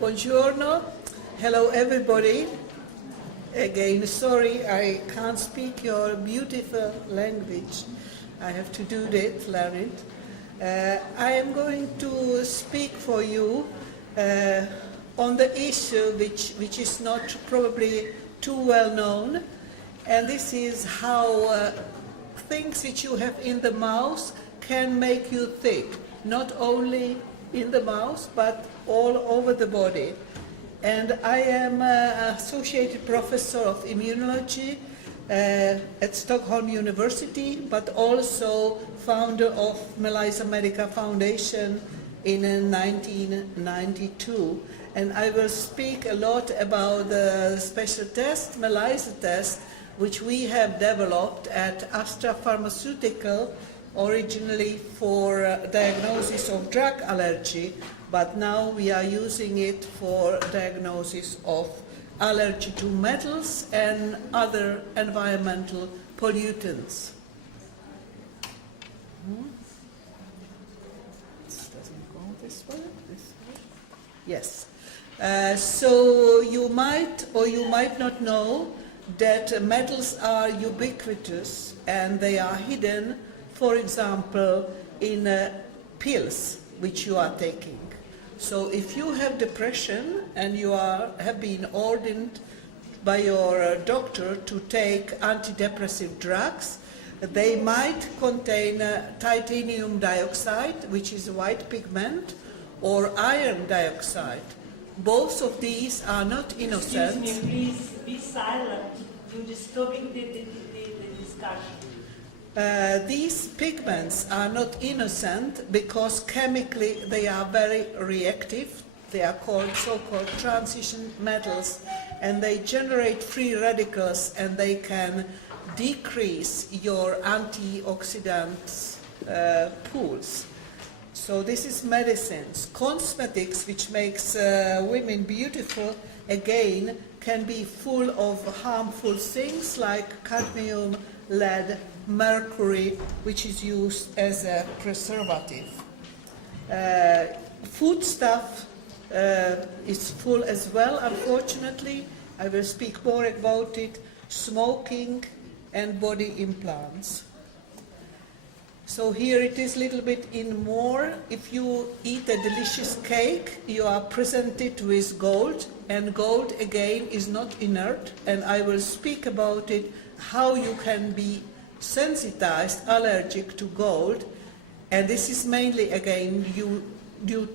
Buongiorno. Hello, everybody. Again, sorry, I can't speak your beautiful language. I have to do that, learn it. I am going to speak for you on the issue which is not probably too well known, and this is how things which you have in the mouth can make you sick, not only in the mouth but all over the body. And I am an associated professor of immunology at Stockholm University, but also founder of MELISA Foundation in 1992. And I will speak a lot about the special test, MELISA test, which we have developed at Astra Pharmaceutical, originally for diagnosis of drug allergy, but now we are using it for diagnosis of allergy to metals and other environmental pollutants. This doesn't go this way, this way. Yes. So you might or you might not know that metals are ubiquitous and they are hidden, for example, in pills which you are taking. So if you have depression and you have been ordered by your doctor to take antidepressive drugs, they might contain titanium dioxide, which is a white pigment, or iron dioxide. Both of these are not innocent. Excuse me, please be silent. You're disturbing the discussion. These pigments are not innocent because chemically they are very reactive. They are called so-called transition metals, and they generate free radicals, and they can decrease your antioxidants pools. So this is medicines. Cosmetics, which makes women beautiful, again, can be full of harmful things like cadmium, lead, mercury, which is used as a preservative. Foodstuff is full as well, unfortunately. I will speak more about it. Smoking and body implants. So here it is a little bit in more. If you eat a delicious cake, you are presented with gold, and gold again is not inert, and I will speak about it, how you can be sensitized, allergic to gold, and this is mainly again due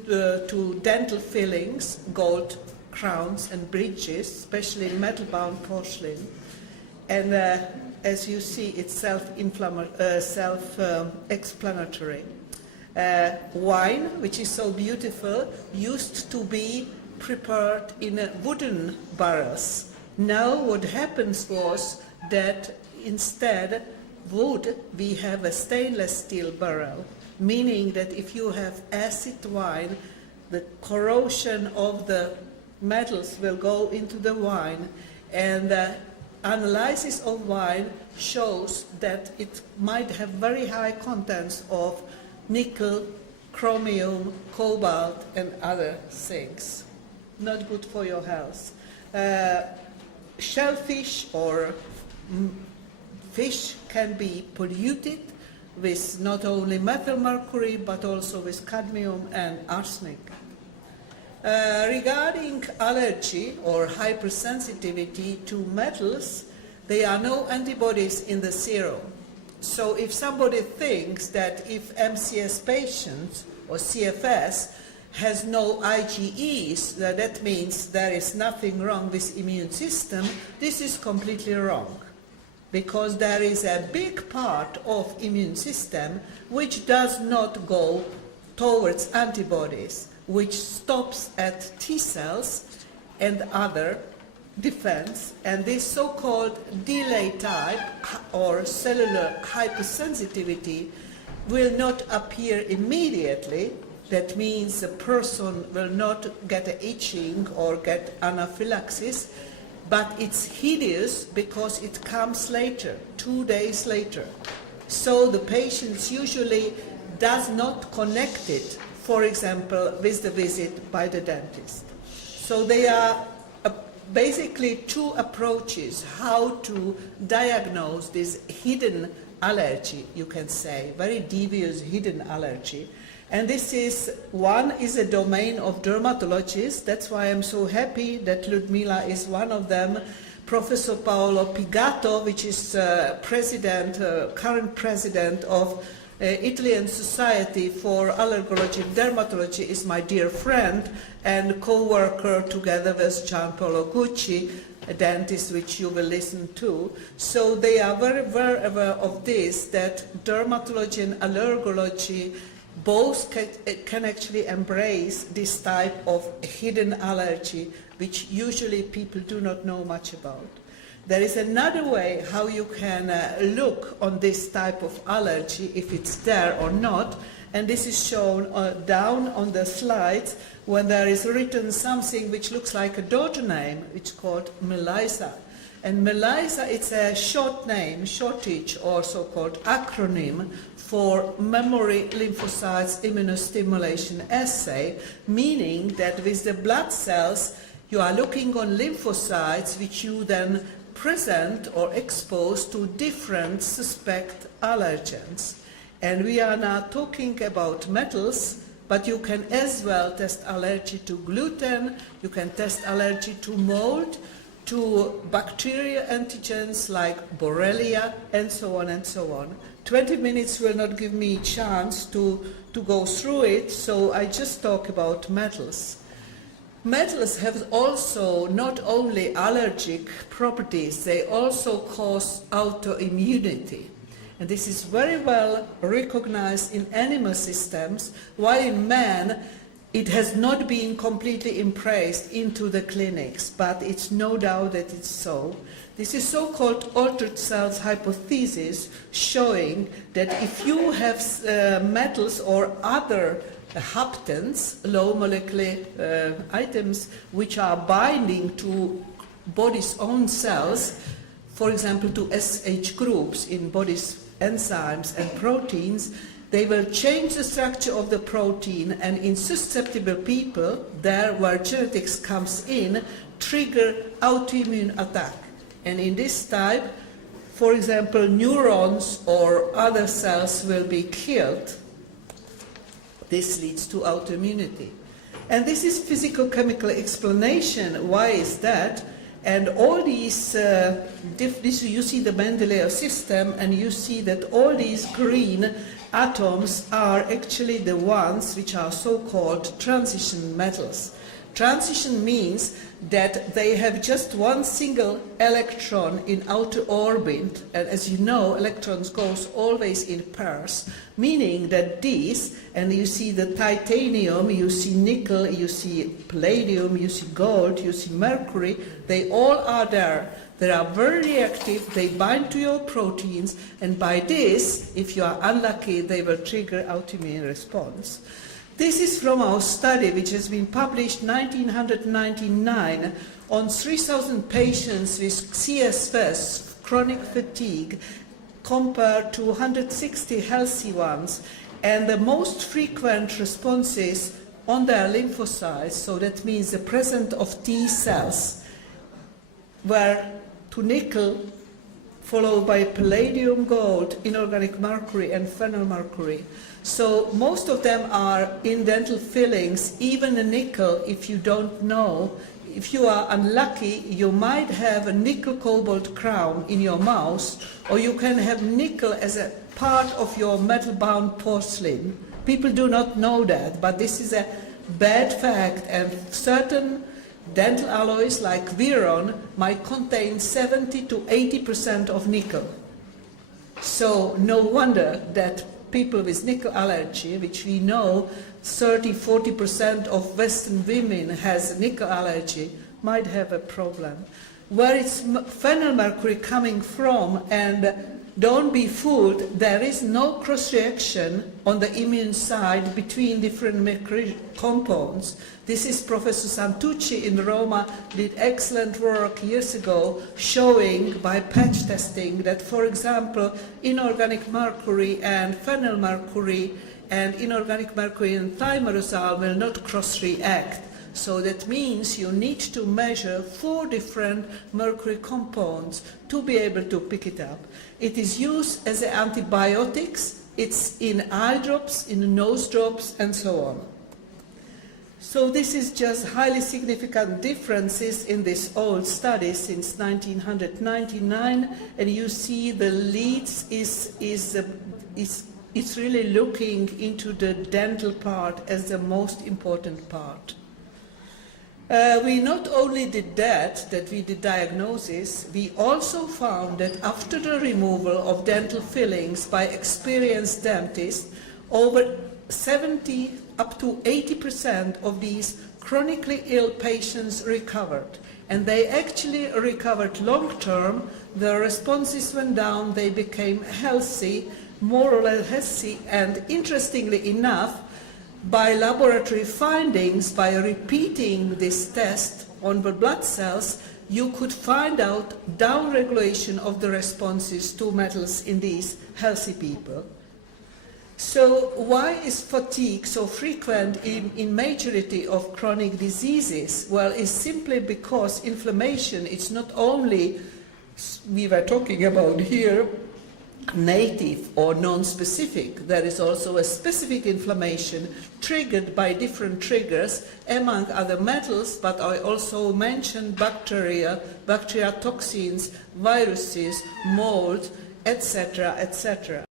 to dental fillings, gold crowns and bridges, especially in metal-bound porcelain. And as you see, it's self-explanatory. Wine, which is so beautiful, used to be prepared in wooden barrels. Now what happens was that instead wood, we have a stainless steel barrel, meaning that if you have acid wine, the corrosion of the metals will go into the wine, and analysis of wine shows that it might have very high contents of nickel, chromium, cobalt, and other things. Not good for your health. Shellfish or fish can be polluted with not only methyl mercury but also with cadmium and arsenic. Regarding allergy or hypersensitivity to metals, there are no antibodies in the serum. So if somebody thinks that if MCS patients or CFS has no IgEs, that means there is nothing wrong with immune system, this is completely wrong. Because there is a big part of immune system which does not go towards antibodies, which stops at T cells and other defense, and this so-called delay type or cellular hypersensitivity will not appear immediately. That means the person will not get an itching or get anaphylaxis, but it's hideous because it comes later, 2 days later. So the patient usually does not connect it, for example, with the visit by the dentist. So they are basically two approaches how to diagnose this hidden allergy, you can say, very devious hidden allergy. And this is, one is a domain of dermatologists. That's why I'm so happy that Ludmila is one of them. Professor Paolo Pigato, which is current president of Italian Society for Allergology and Dermatology, is my dear friend and co-worker together with Gianpaolo Gucci, a dentist which you will listen to. So they are very, very aware of this, that dermatology and allergology both can actually embrace this type of hidden allergy, which usually people do not know much about. There is another way how you can look on this type of allergy, if it's there or not, and this is shown down on the slides when there is written something which looks like a daughter name, which is called MELISA. And MELISA, it's a short name, shortage, or so-called acronym for memory lymphocytes immunostimulation assay, meaning that with the blood cells you are looking on lymphocytes which you then present or expose to different suspect allergens. And we are now talking about metals, but you can as well test allergy to gluten, you can test allergy to mold, to bacteria antigens like Borrelia, and so on and so on. 20 minutes will not give me a chance to go through it, so I just talk about metals. Metals have also not only allergic properties, they also cause autoimmunity. And this is very well recognized in animal systems, while in man it has not been completely embraced into the clinics, but it's no doubt that it's so. This is so-called altered cells hypothesis, showing that if you have metals or other haptens, low molecular items, which are binding to body's own cells, for example to SH groups in body's enzymes and proteins, they will change the structure of the protein, and in susceptible people, there where genetics comes in, trigger autoimmune attack. And in this type, for example, neurons or other cells will be killed. This leads to autoimmunity. And this is physicochemical explanation. Why is that? And all these, you see the Mendeleev system, and you see that all these green atoms are actually the ones which are so-called transition metals. Transition means that they have just one single electron in outer orbit, and as you know, electrons goes always in pairs, meaning that these, and you see the titanium, you see nickel, you see palladium, you see gold, you see mercury, they all are there. They are very reactive, they bind to your proteins, and by this, if you are unlucky, they will trigger autoimmune response. This is from our study, which has been published in 1999 on 3,000 patients with CSF, chronic fatigue, compared to 160 healthy ones. And the most frequent responses on their lymphocytes, so that means the presence of T cells, were to nickel, followed by palladium, gold, inorganic mercury, and phenylmercury. So most of them are in dental fillings, even a nickel, if you don't know. If you are unlucky, you might have a nickel cobalt crown in your mouth, or you can have nickel as a part of your metal-bound porcelain. People do not know that, but this is a bad fact, and certain dental alloys like Veron might contain 70 to 80% of nickel. So no wonder that people with nickel allergy, which we know 30-40% of Western women has nickel allergy, might have a problem. Where is phenylmercury coming from? And don't be fooled, there is no cross-reaction on the immune side between different mercury compounds. This is Professor Santucci in Roma did excellent work years ago showing by patch testing that, for example, inorganic mercury and phenylmercury and inorganic mercury and thimerosal will not cross-react. So that means you need to measure 4 different mercury compounds to be able to pick it up. It is used as antibiotics, it's in eye drops, in nose drops, and so on. So this is just highly significant differences in this old study since 1999, and you see the leads is really looking into the dental part as the most important part. We not only did that we did diagnosis, we also found that after the removal of dental fillings by experienced dentists, over 70 up to 80% of these chronically ill patients recovered. And they actually recovered long term, their responses went down, they became healthy, more or less healthy, and interestingly enough, by laboratory findings, by repeating this test on the blood cells, you could find out downregulation of the responses to metals in these healthy people. So why is fatigue so frequent in majority of chronic diseases? Well, it's simply because inflammation is not only, we were talking about here, native or non-specific. There is also a specific inflammation triggered by different triggers, among other metals, but I also mentioned bacteria toxins, viruses, mold, etc., etc.